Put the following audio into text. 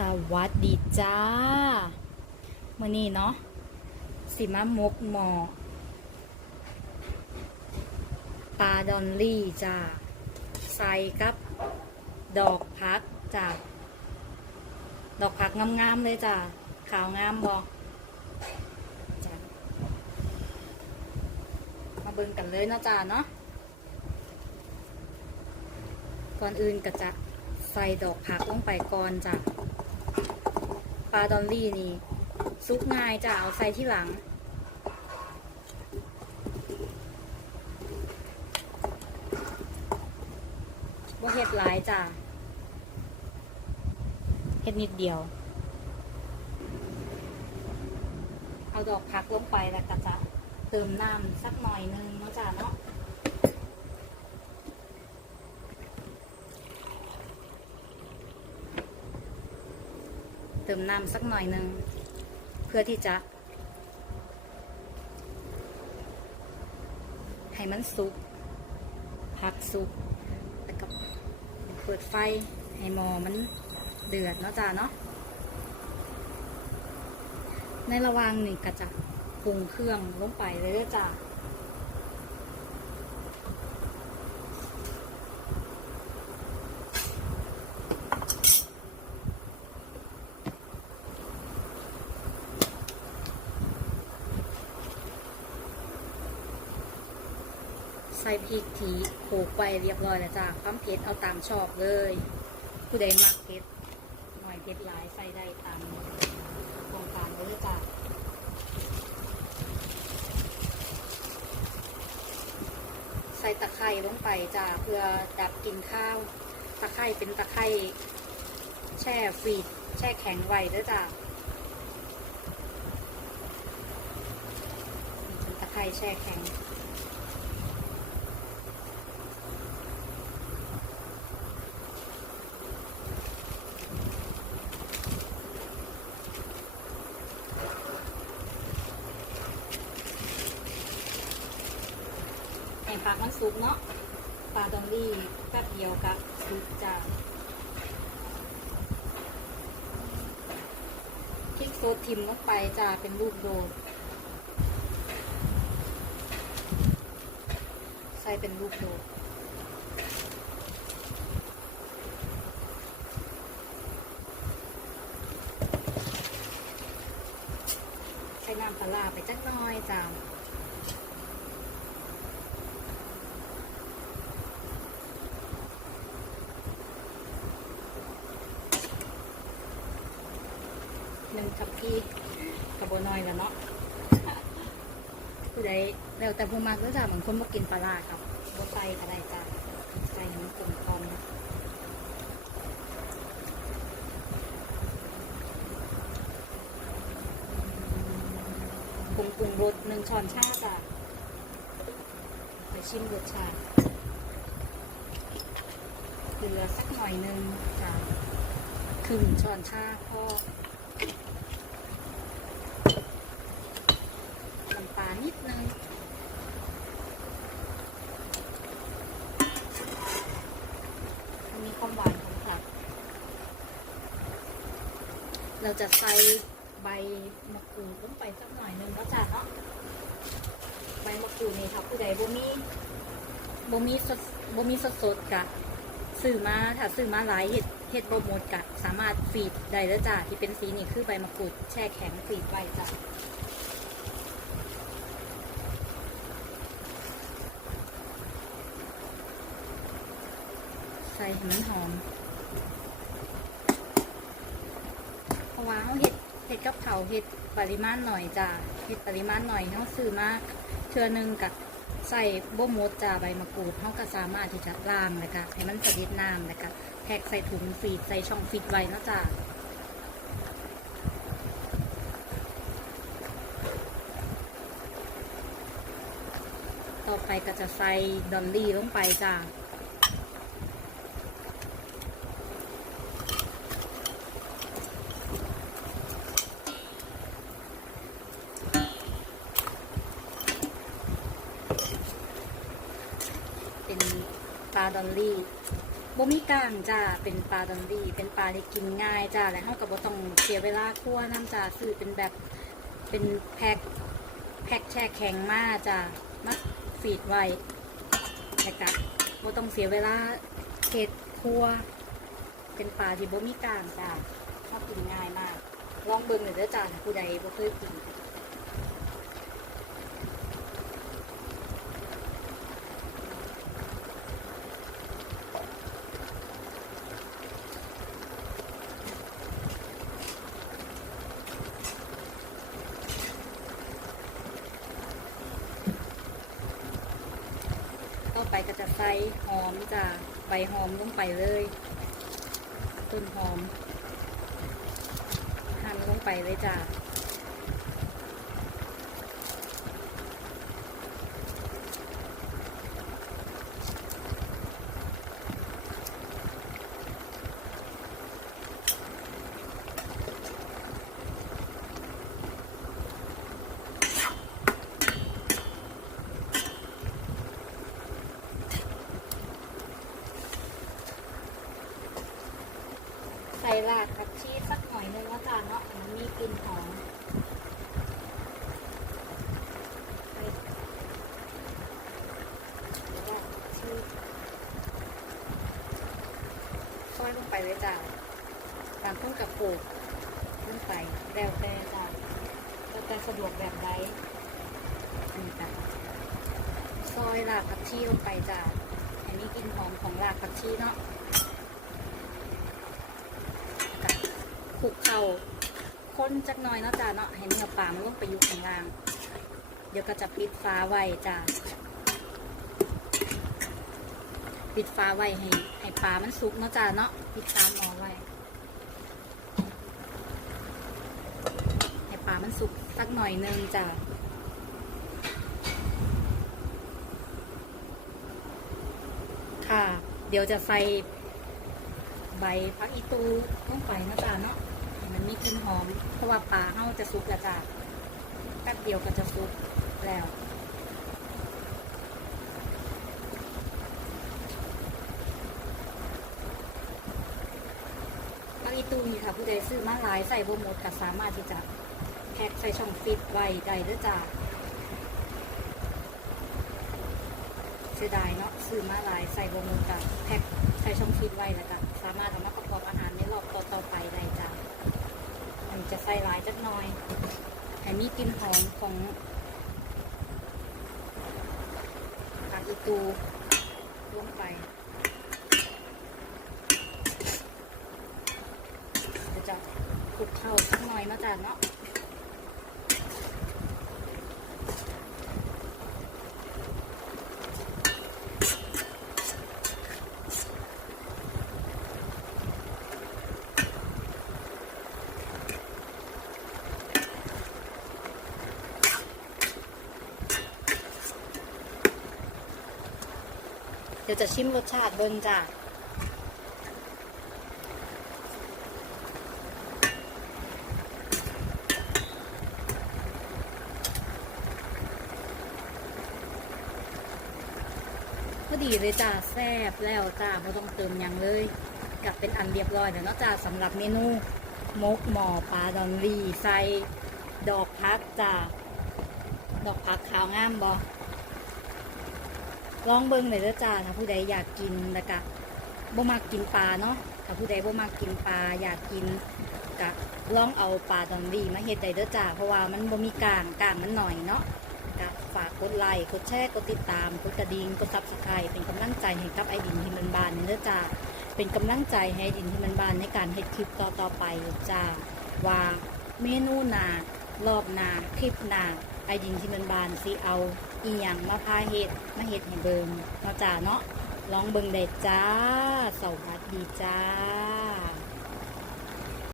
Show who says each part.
Speaker 1: สวัสดีจ้ามื่อนี้เนาะสิมามกหมอปลาดอนลี่จ้าใส่กับดอกพักจ้าดอกพักงามๆเลยจ้าขาวงามบอกจ้ามาเบิ่งกันเลยเนาะจ้าเนาะก่อนอื่นก็จะใส่ดอกผักลงไปก่อนจ้ะ ลาดอลลี่นี่ ซุกง่ายจะเอาใส่ที่หลัง บ่เห็ดหลายจ้ะเห็ดนิดเดียว เอาดอกผักลงไปแล้วก็จะเติมน้ำสักหน่อยนึงเนาะจ้ะเนาะ เติมน้ำสักหน่อยหนึ่งเพื่อที่จะให้มันสุกพักสุกแล้วก็เปิดไฟให้หมอมันเดือดเนาะจ้าเนาะในระหว่างนี่ก็จะปรุงเครื่องลงไปเลยด้อจ้า ใส่พริกทีโขกไปเรียบร้อยแล้วจ้าความเผ็ดเอาตามชอบเลย ผู้ใดมักเผ็ดหน่อยเผ็ดหลายใส่ได้ตามโครงการเลยจ้าใส่ตะไคร้ลงไปจ้าเพื่อดับกลินข้าว ตะไคร้เป็นตะไคร้แช่ฟรีดแช่แข็งไว้เด้วยจ้าตะไคร้แช่แข็ง แห่งผักมันสุกเนาะปลาดองลี่แป๊บเดียวกับสุกจ้าพริกโซดทิมลงไปจ้าเป็นลูกโดดใส่เป็นลูกโดดใส่น้ำปลาไปจักหน้อยจ้า หนึ่งกับพี่กับโบน้อยแล้วเนาะผู้ใดแล้วแต่ผู้มากก็จะบางคนบ่กินปลากับบ่ใส่ก็ได้จ้ะใส่ให้มันกลมกล่อมปรุงปรุงรสหนึ่งช้อนชาจ้ะไปชิมรสชาติเกลือสักหน่อยหนึ่งจ้ะครึ่งช้อนชาพอานิดนึงมีความหวานของผัก เราจะใส่ใบมะกรูดลงไปสักหน่อยหนึงก็จะเนาะใบมะกรูดนี่ค่ะผู้ใดบ่มีบ่มีสดบ่มีสดสดๆกะซื้อมาถ้าซื้อมาหลายเห็ดเห็ดบ่หมดกะสามารถฟีดได้แล้วจ้ะที่เป็นสีนี่คือใบมะกรูดแช่แข็งฟีดไว้จ้ะ ใส่ให้มันหอมเพราะว่าเขาเห็ดเห็ดกับเขาเห็ดปริมาณหน่อยจ้ะเห็ดปริมาณหน่อยเขาซื้อมากเทือหนึงกับใส่บ่หมดจ้าใบมะกรูดเขาก็สามารถที่จะล้างแล้วก็ให้มันสะดิดน้ำแล้วก็แพ็กใส่ถุงฟีดใส่ช่องฟีดไว้เนาะจ้าต่อไปก็จะใส่ดอลลี่ลงไปจ้าาดอลลี่บ่มีกลางจ้าเป็นปลาดอนดีเป็นปลาที่กินง่ายจ้าและเฮาก็บ่ต้องเสียเวลาคั่วน้ำจ้าซื้อเป็นแบบเป็นแพ็คแพ็คแช่แข็งมาจ้ามาฟีดไว้แล้วก็บ่ต้องเสียเวลาเฮ็ดคั่วเป็นปลาที่บ่มีกลางจ้าเฮากินง่ายมาก ลองเบิ่งหน่อยเด้อจ้าถ้าผู้ใดบ่เคยกิน ไปก็จะใส่หอมจ้ะใบหอมลงไปเลย ต้นหอมหั่นลงไปเลยจ้ะ ส่รากผักชีสักหน่อยนึงแล้วจ้ะเนาะมันมีกลิ่นหอมใส่รากผักชีซอยลงไปเลยจ้ะตามต้นกับปลูกลงไปแล้วแต่จ้ะแล้วแต่สะดวกแบบใดนี่จ้ะซอยรากผักชีลงไปจ้ะอันนี้กลิ่นหอมของรากผักชีเนาะ กับ คลุกเข่าคนจักหน่อยเนาะจ้าเนาะให้เนื้อปลามันลงไปอยู่ข้างล่าง เดี๋ยวก็จะปิดฟ้าไว้จ้าปิดฟ้าไว้ให้ให้ปลามันสุกเนาะจ้าเนาะปิดฟ้าหม้อไว้ให้ปลามันสุกสักหน่อยนึงจ้าค่ะ เดี๋ยวจะใส่ใบพักอีตูต้องไปนะจ๊ะเนาะ มีกลิ่นหอม เพราะว่าปลาเฮาจะสุกแล้วจ้ะแป๊บเดียวก็จะสุกแล้วพักอีตูนี่ค่ะ ผู้ใดซื้อมาหลายใส่โบหมดก็สามารถที่จะแพ็คใส่ช่องฟิตไว้ได้ด้อจ้ะเสียดายเนาะซื้อมาหลายใส่โบหมดกับแพ็คใส่ช่องฟิตไว้แล้วก็สามารถเอามาประกอบอาหารในรอบต่อๆไปได้ จะมันจะใส่หลายจักหน่อยให้มีกลิ่นหอมของผักอีตูลงไปจะจะคลุกเข้าสักหน่อยเนาะจ๊ะเนาะ เดี๋ยวจะชิมรสชาติเบิ้งจ้ะพอดีเลยจ้าแซ่บแล้วจ้าไม่ต้องเติมยังเลย กลับเป็นอันเรียบร้อยแล้วเนาะจ้าสำหรับเมนูมกหมอปลาดอนรีใส่ดอกพักจ้าดอกพักขาวงามบอ ลองเบิ้งเลยเด้อจ้าถ้าผู้ใดอยากกินแล้วก็บ่มากกินปลาเนาะถ้าผู้ใดบ่มากกินปลาอยากกินก็ลองเอาปลาดอนรีมาเฮ็ดได้เด้อจ้าเพราะว่ามันบ่มีกลางกลางมันหน่อยเนาะก็ฝากกดไลค์กดแชร์กดติดตามกดกระดิ่งกดซับสไครต์เป็นกำลังใจให้กับไอดินที่มันบานเนื้อจ้าเป็นกำลังใจให้ไอดินที่มันบานในการเฮ็ดคลิปต่อต่อๆไปจ้าว่าเมนูหนารอบหนาคลิปหนาไอดินที่มันบานสิเอา อีหยังมาพาเห็ดมาเห็ดให้เบิงเนาะจ้าเนาะลองเบิงได้จ้าสวัสดีจ้า